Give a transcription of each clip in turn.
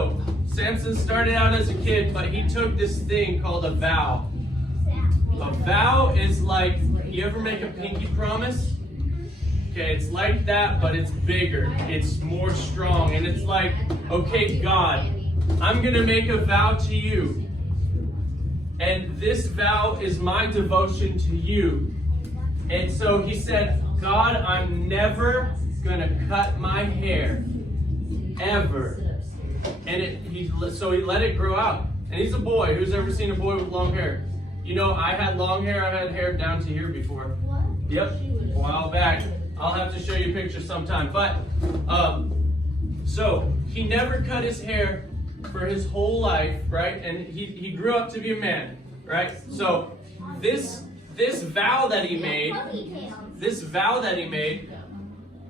so Samson started out as a kid, but he took this thing called a vow. A vow is like, you ever make a pinky promise? Okay, it's like that, but it's bigger. It's more strong. And it's like, okay, God, I'm going to make a vow to you. And this vow is my devotion to you. And so he said, God, I'm never going to cut my hair. Ever. And so he let it grow out. And he's a boy. Who's ever seen a boy with long hair? You know, I had long hair. I had hair down to here before. What? Yep, a while back. I'll have to show you a picture sometime. But, so he never cut his hair for his whole life, right? And he grew up to be a man, right? So this vow that he made,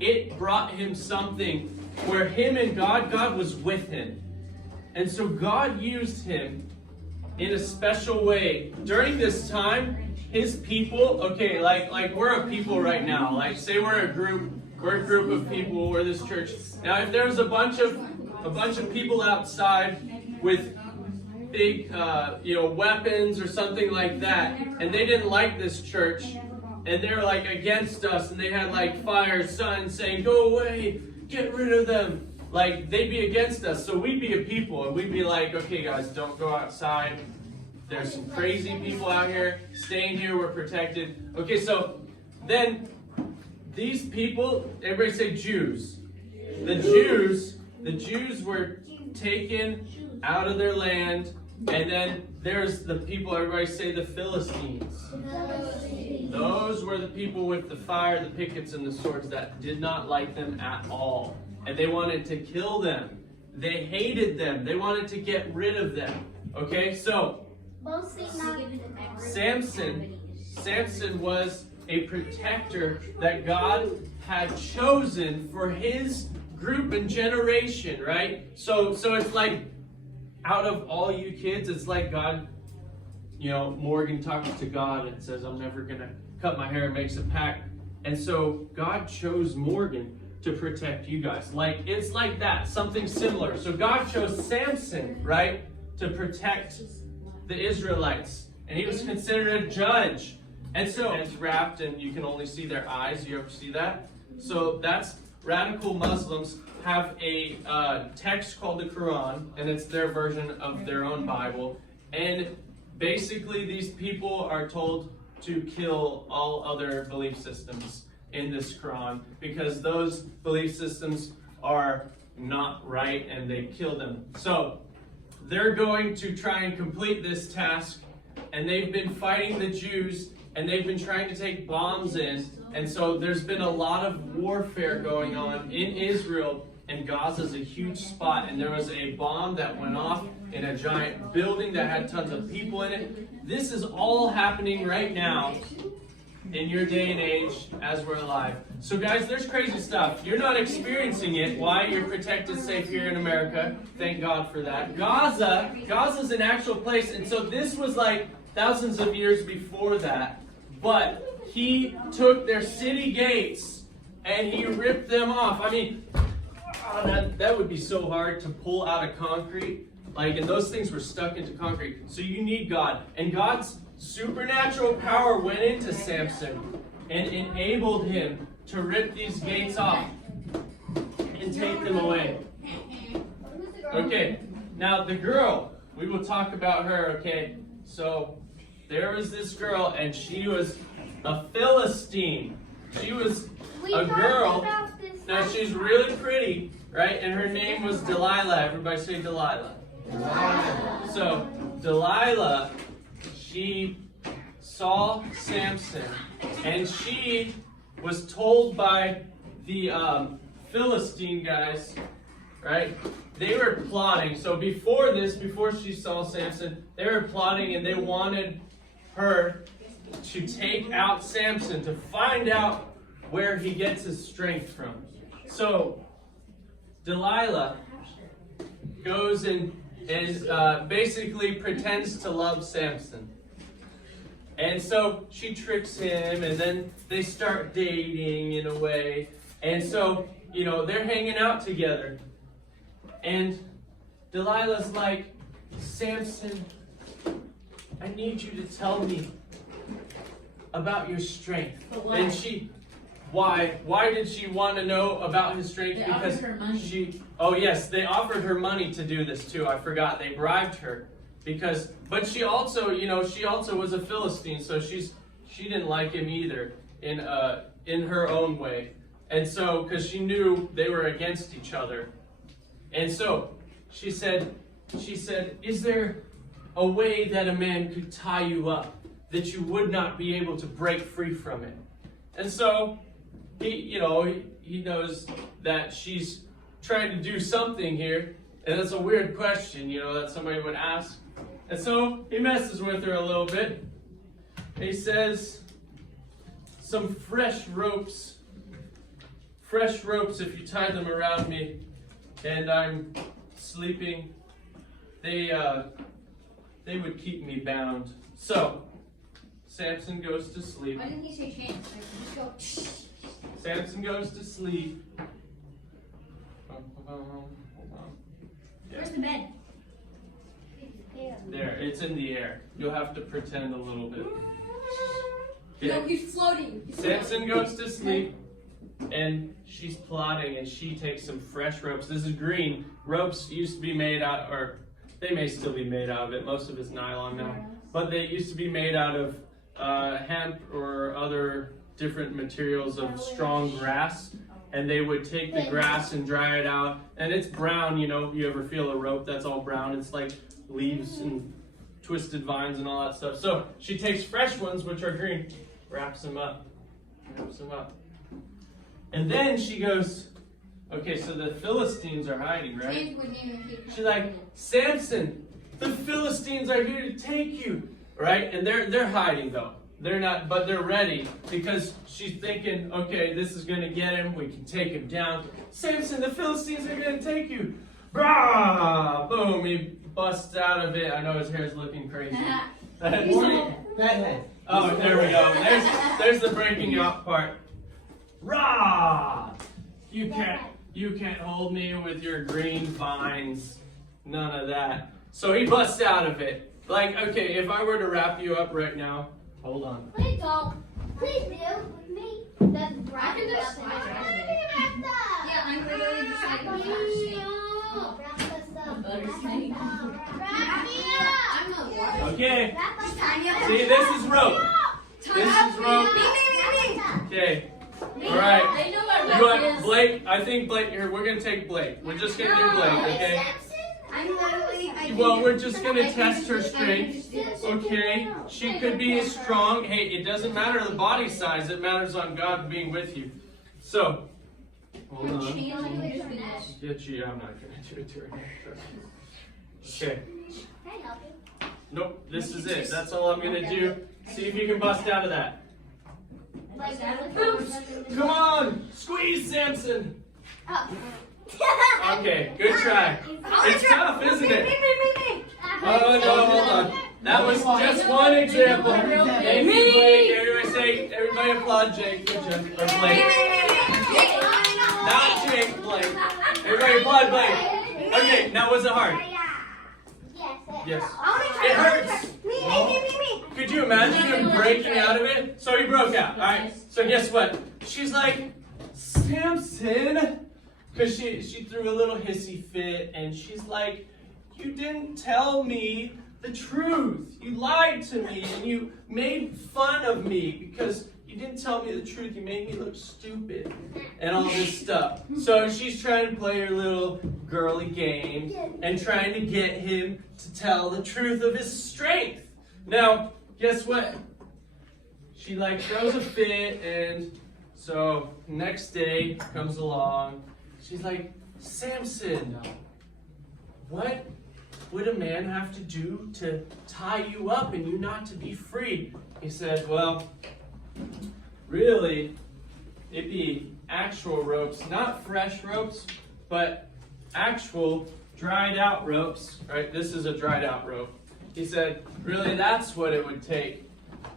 it brought him something where him and God was with him. And so God used him in a special way. During this time, his people, okay, like we're a people right now. Like say we're a group of people, we're this church. Now if there was a bunch of people outside with big weapons or something like that, and they didn't like this church, and they're like against us, and they had like fire signs saying, go away, get rid of them. Like, they'd be against us. So we'd be a people, and we'd be like, okay, guys, don't go outside. There's some crazy people out here. Stay in here, we're protected. Okay, so then these people, everybody say Jews. The Jews were taken out of their land, and then there's the people, everybody say the Philistines. Those were the people with the fire, the pickets, and the swords that did not like them at all. And they wanted to kill them. They hated them. They wanted to get rid of them. Okay, so Samson was a protector that God had chosen for his group and generation, right? So it's like, out of all you kids, it's like God, Morgan talks to God and says, I'm never going to cut my hair, and makes a pact. And so God chose Morgan to protect you guys. Like, it's like that, something similar. So God chose Samson, right, to protect the Israelites. And he was considered a judge. And so it's wrapped and you can only see their eyes. You ever see that? So that's, radical Muslims have a text called the Quran, and it's their version of their own Bible. And basically these people are told to kill all other belief systems in this Quran, because those belief systems are not right and they kill them. So they're going to try and complete this task, and they've been fighting the Jews, and they've been trying to take bombs in. And so there's been a lot of warfare going on in Israel, and Gaza's a huge spot. And there was a bomb that went off in a giant building that had tons of people in it. This is all happening right now in your day and age as we're alive. So guys, there's crazy stuff. You're not experiencing it. Why? You're protected, safe here in America. Thank God for that. Gaza's an actual place. And so this was like thousands of years before that. But he took their city gates and he ripped them off. I mean, that would be so hard to pull out of concrete. And those things were stuck into concrete. So you need God. And God's supernatural power went into Samson and enabled him to rip these gates off and take them away. Okay, now the girl, we will talk about her, okay? So there was this girl, and she was a Philistine. She was a girl. Now she's really pretty, right? And her name was Delilah. Everybody say Delilah. Delilah. So Delilah, she saw Samson, and she was told by the Philistine guys, right? They were plotting. So before she saw Samson, they were plotting, and they wanted her to take out Samson, to find out where he gets his strength from. So Delilah goes and basically pretends to love Samson. And so she tricks him, and then they start dating in a way. And so, they're hanging out together. And Delilah's like, Samson, I need you to tell me about your strength. But why? And why did she want to know about his strength? They Because offered her money. oh yes, they offered her money to do this too. I forgot. They bribed her but she also was a Philistine, so she didn't like him either in her own way. And so, because she knew they were against each other. And so she said, is there a way that a man could tie you up that you would not be able to break free from it? And so he knows that she's trying to do something here, and that's a weird question, that somebody would ask. And so he messes with her a little bit. He says, some fresh ropes, if you tie them around me and I'm sleeping, they would keep me bound. So Samson goes to sleep. Why didn't you say chance? Just go. Samson goes to sleep. Hold on. Where's the bed? There, it's in the air. You'll have to pretend a little bit. No, he's floating. Samson goes to sleep, and she's plotting, and she takes some fresh ropes. This is green. Ropes used to be made out, or they may still be made out of it. Most of it's nylon now. But they used to be made out of hemp or other different materials of strong grass. And they would take the grass and dry it out. And it's brown, you ever feel a rope that's all brown? It's like leaves and twisted vines and all that stuff. So she takes fresh ones, which are green, wraps them up. And then she goes, okay, so the Philistines are hiding, right? She's like, Samson, the Philistines are here to take you, right? And they're hiding though. They're not, but they're ready because she's thinking, okay, this is going to get him. We can take him down. Samson, the Philistines are going to take you. Brah! Boom, he busts out of it. I know his hair's looking crazy. Oh, there we go. There's the breaking out part. Rah! You can't hold me with your green vines. None of that. So he busts out of it. Like, okay, if I were to wrap you up right now, hold on. Please don't. Please do with me. That's I can just slide out of it. Yeah, I'm literally just like, Wrap me up. I'm not water. Okay. Just tie me up. See, this is rope. This is rope. Okay. All right. They know what You rope want is. Blake? I think Blake. Here, we're gonna take Blake. We're just gonna do Blake, okay? I'm literally. Well, we're just gonna test her strength. Okay, she could be strong. Hey, it doesn't matter the body size. It matters on God being with you. So, hold on. Get you. I'm not gonna do it to her. Okay. Nope. This is it. That's all I'm gonna do. See if you can bust out of that. Come on, squeeze, Samson. Okay, good try. It's tough, isn't it? Oh no, hold on. That was just one example. Thank you, Blake. Everybody applaud Jake. Good job. Or Blake. Not Jake, Blake. Everybody applaud Blake. Okay, now was it hard? Yes. It hurts. Could you imagine him breaking out of it? So he broke out. All right. So guess what? She's like, Samson, because she threw a little hissy fit, and she's like, you didn't tell me the truth. You lied to me, and you made fun of me because you didn't tell me the truth. You made me look stupid and all this stuff. So she's trying to play her little girly game and trying to get him to tell the truth of his strength. Now, guess what? She like throws a fit, and so next day comes along. She's like, Samson, what would a man have to do to tie you up and you not to be free? He said, well, really, it'd be actual ropes, not fresh ropes, but actual dried out ropes, right? This is a dried out rope. He said, really, that's what it would take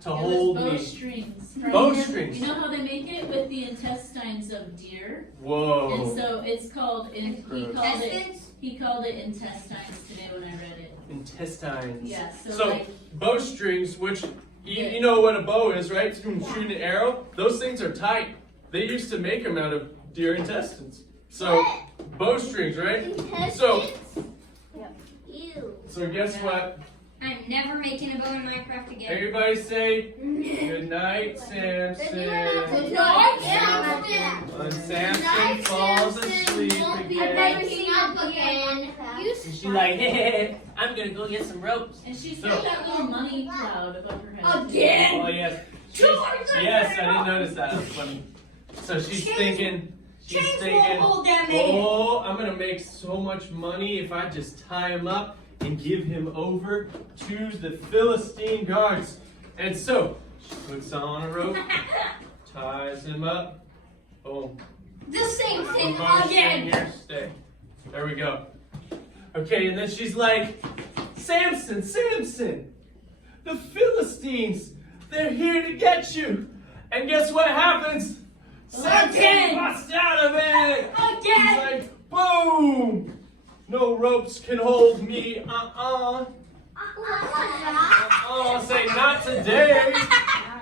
to hold me. Bowstrings. Bowstrings. You know how they make it with the intestines of deer? Whoa. And so it's called, and he called it, He called it intestines today when I read it. Intestines. Yeah, So like, bowstrings, which you know what a bow is, right? You can shoot an arrow. Those things are tight. They used to make them out of deer intestines. So bowstrings, right? So guess what? I'm never making a bow in Minecraft again. Everybody say good night, Samson. When Samson falls asleep again. She's like, hey, I'm gonna go get some ropes. and she's got that little money cloud above her head. Again? Oh yes. Yes, I didn't notice that. That's funny. So she's thinking, Hold that man. oh, I'm gonna make so much money if I just tie him up and give him over to the Philistine guards. And so she puts on a rope, ties him up. Boom. The same thing Bowstring again. here, stay. There we go. Okay, and then she's like, Samson, Samson, the Philistines, they're here to get you. And guess what happens? Samson busts out of it. He's Again. like, boom. No ropes can hold me. Say not today.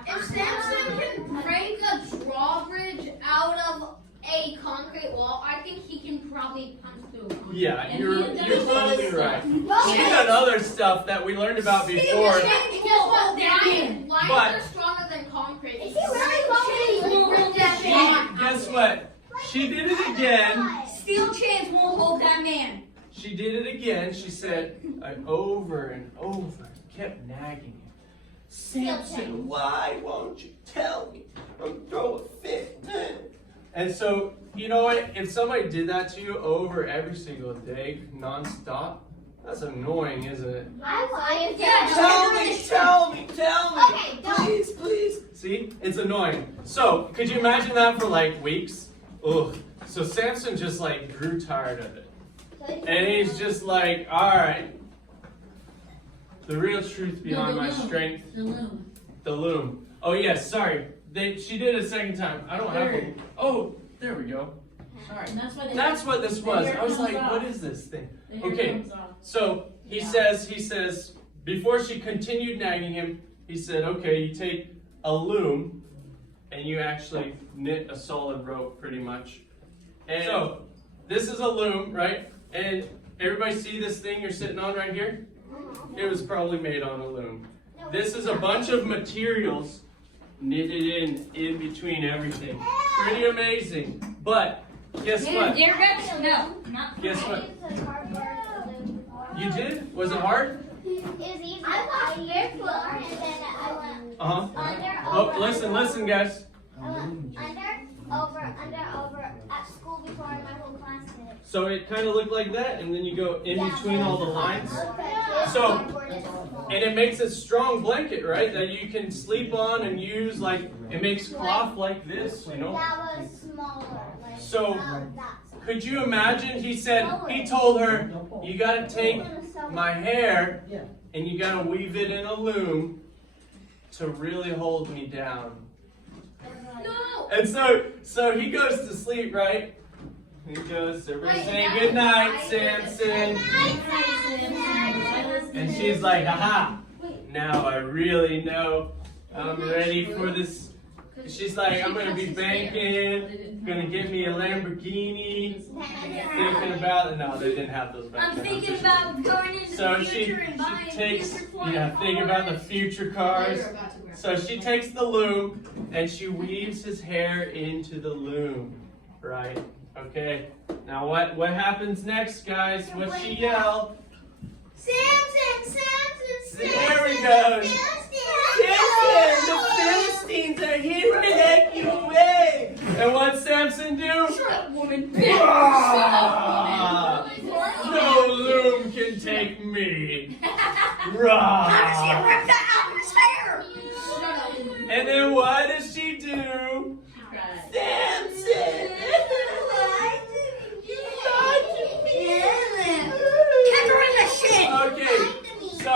If Samson can break a drawbridge out of a concrete wall, I think he can probably punch through a concrete. Yeah, And you're he does totally this right. stuff. She's done other stuff that we learned about before. Hold that man. Lions But- are stronger than concrete. Is he really Guess what? She did it again. Steel chains won't hold that man. She did it again. She said over and over, kept nagging him. Samson, why won't you tell me? I'll throw a fit. And so, you know what? If somebody did that to you over every single day, nonstop, that's annoying, isn't it? Tell me. Okay, don't. Please. See? It's annoying. So, could you imagine that for like weeks? Ugh. So Samson just like grew tired of it. And he's just like, alright. The real truth behind my strength. The loom. The loom. Oh yes, sorry. She did it a second time. I don't have it. Oh, there we go. Sorry. And that's why they That's what this was. hair I was comes like, off. what is this thing? The hair Okay. comes off. So he says, before she continued nagging him, he said, okay, you take a loom and you actually knit a solid rope pretty much. And so this is a loom, right? And everybody see this thing you're sitting on right here? It was probably made on a loom. This is a bunch of materials knitted in between everything. Pretty amazing. But guess what? No, not. Guess what? You did? Was it hard? I walked barefoot and then I went Uh-huh. under, Oh, listen, guys. I went over at school before my whole class did it. So it kind of looked like that, and then you go in between all the lines. So, and it makes a strong blanket, right? That you can sleep on and use, like, it makes cloth like this, you know? That was smaller. Like, So, not that size. could you imagine, he told her, you gotta take my hair and you gotta weave it in a loom to really hold me down. No! And so he goes to sleep, right? He goes, everybody say good night, Samson. And she's like, haha, now I really know I'm ready for this. She's like, I'm gonna be banking, gonna get me a Lamborghini. Thinking about, no, they didn't have those back I'm then. thinking about going into So the she future and buying takes, future flying yeah, think about the cars. future cars. So she takes the loom and she weaves his hair into the loom, right? Okay. Now what happens next, guys? What's she yell? Samson! There we go. Samson, the Philistines are here to take you away. And what's Samson do? Shut up, woman. Ah, no loom can take me. Rah. Rip that out of his hair. And then what does she do? Right. Samson! Kick her in the shin. Okay, so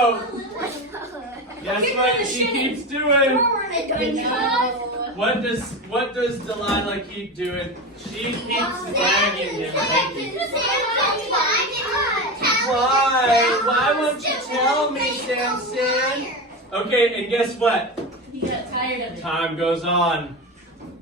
guess what she keeps doing? Throw her in a dungeon. what does Delilah keep doing? She keeps nagging him. Why won't you tell me, Samson? Okay, and guess what? He got tired of it. Time goes on.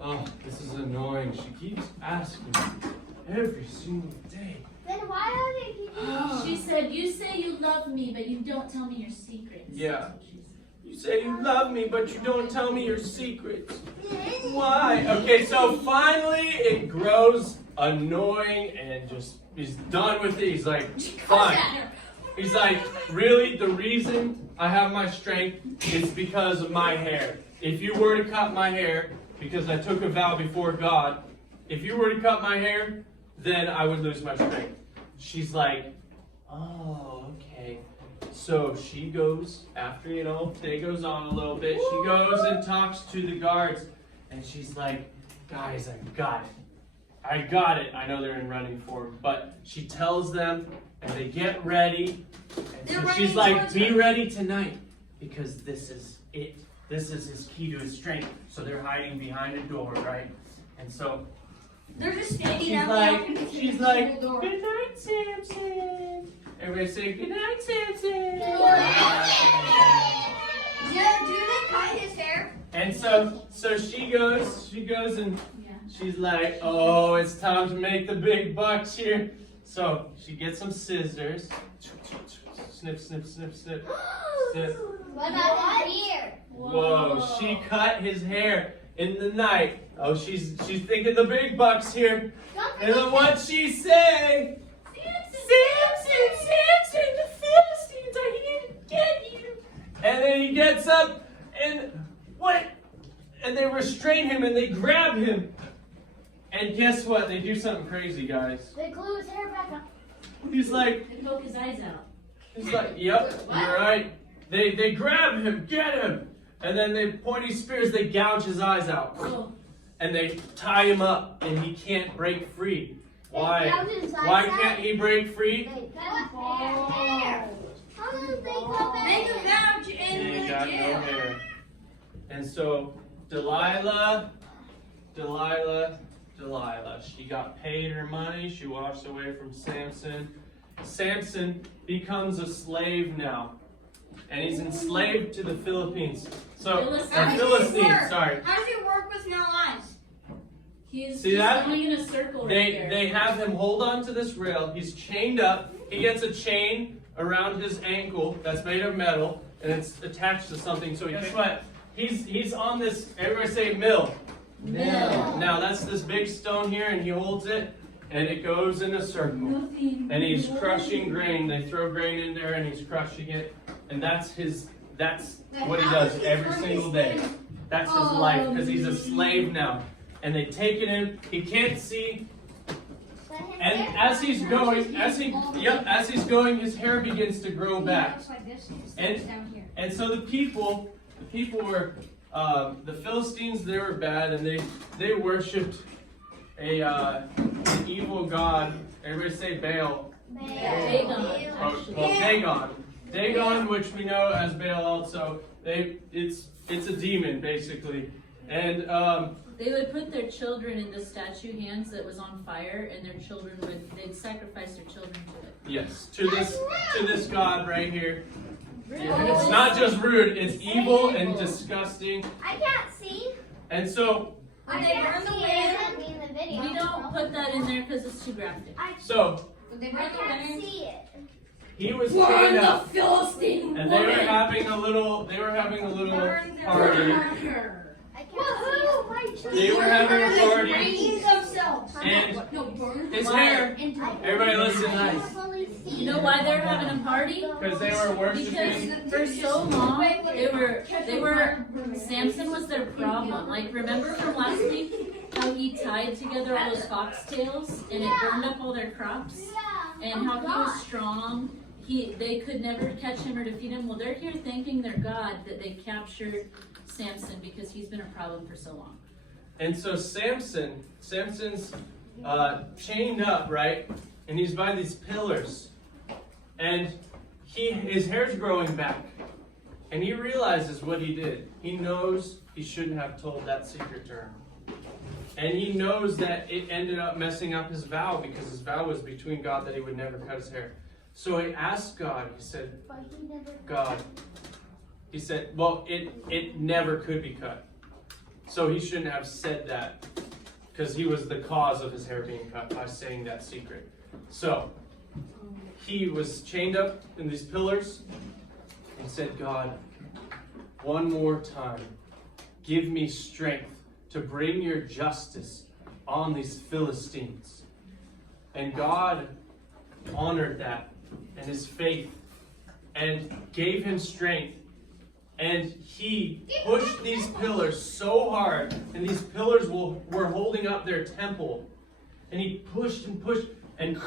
Oh, this is annoying. She keeps asking me every single day. Then why are they keeping She said, you say you love me, but you don't tell me your secrets. Yeah. That's what she said. You say you love me, but you don't tell me your secrets. Why? Okay, so finally it grows annoying and just he's done with it. He's like, fine. He's like, really? The reason I have my strength is because of my hair. If you were to cut my hair, because I took a vow before God, if you were to cut my hair, then I would lose my strength. She's like, oh, okay. So she goes, after, day goes on a little bit, she goes and talks to the guards. And she's like, guys, I got it. I got it. I know they're in running form. But she tells them, and they get ready. And so she's like, be ready tonight. Because this is it. This is his key to his strength. So they're hiding behind a door, right? And so They're just standing she's like, good night, Samson. Everybody say, good night, Samson. Do they cut his hair? And so she goes and Yeah. she's like, oh, it's time to make the big bucks here. So she gets some scissors. Snip, snip, snip, snip, snip. What about his hair? Whoa, she cut his hair in the night. Oh, she's thinking the big bucks here. And then what'd she say? Samson, the Philistines are here to get you. And then he gets up and what? And they restrain him and they grab him. And guess what? They do something crazy, guys. They glue his hair back on. He's like, They poke his eyes out. yep, you're right. They grab him, get him. And then they pointy spears, they gouge his eyes out. Oh. And they tie him up and he can't break free. Why? gouge his eyes Why out? can't he break free? They cut his hair. How does they cut that Make a hair? vouch He in ain't the got no jail. hair. And so Delilah, she got paid her money. She walks away from Samson. Samson becomes a slave now. And he's enslaved to the Philippines. Philistines, sorry. How does it work with no eyes? He's See just that? going in a circle right there. They have him hold on to this rail. He's chained up. He gets a chain around his ankle that's made of metal, and it's attached to something. So guess what? He's on this. Everybody say mill. Mill. Now that's this big stone here, and he holds it, and it goes in a circle. Nothing. And he's crushing grain. They throw grain in there, and he's crushing it. And that's what he does every single day. That's his life, because he's a slave now. And they take it in. He can't see. And as he's going, his hair begins to grow back. And so the people were, the Philistines, they were bad, and they worshipped an evil god. Everybody say Baal. Dagon, actually. Well, Dagon. Dagon, which we know as Baal also. It's a demon, basically. And They would put their children in the statue hands that was on fire, and they'd sacrifice their children to it. yes, to this god right here. Really? It's not just rude, it's evil and disgusting. I can't see. And so, I can't see it in the video. We don't put that in there because it's too graphic. I can't see it. he was chained up, Philistine and they were having a little party. I can't see it. They were having a party, themselves. and his hair. Everybody listen, nice. You know why they were having a party? Because they were worshiping. Because for so long they were Samson was their problem. Like, remember from last week how he tied together all those foxtails and it burned up all their crops, and how he was strong. They could never catch him or defeat him. Well, they're here thanking their God that they captured Samson because he's been a problem for so long. And so Samson's chained up, right? And he's by these pillars. And his hair's growing back. And he realizes what he did. He knows he shouldn't have told that secret to her. And he knows that it ended up messing up his vow, because his vow was between God that he would never cut his hair. So he asked God, he said, God, he said, well, it never could be cut. So he shouldn't have said that, because he was the cause of his hair being cut by saying that secret. So he was chained up in these pillars and said, God, one more time, give me strength to bring your justice on these Philistines. And God honored that and his faith and gave him strength. And he pushed these pillars so hard, and these pillars were holding up their temple. And he pushed and pushed and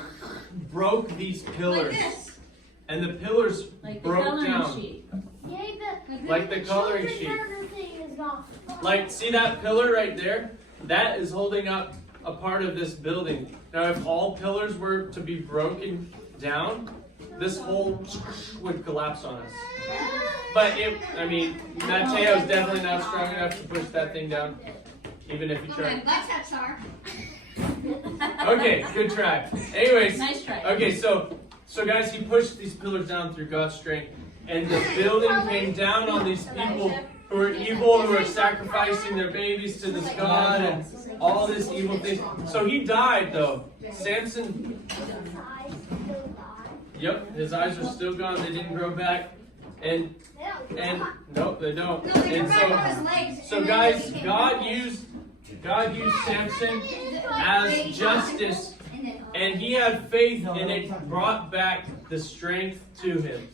broke these pillars. Like this. And the pillars Like the broke coloring down. sheet. Like the coloring sheet. Like, see that pillar right there? That is holding up a part of this building. Now, if all pillars were to be broken down, this whole would collapse on us. But Mateo's definitely not strong enough to push that thing down, even if he tried. Biceps are. Okay, good try. Anyways, Nice try. okay, so guys, he pushed these pillars down through God's strength, and the building came down on these people who were evil, who were sacrificing their babies to this god, and all this evil things. So he died, though. Samson, yep, his eyes are still gone. They didn't grow back. And nope, they don't. And so guys, God used Samson as justice, and he had faith, and it brought back the strength to him.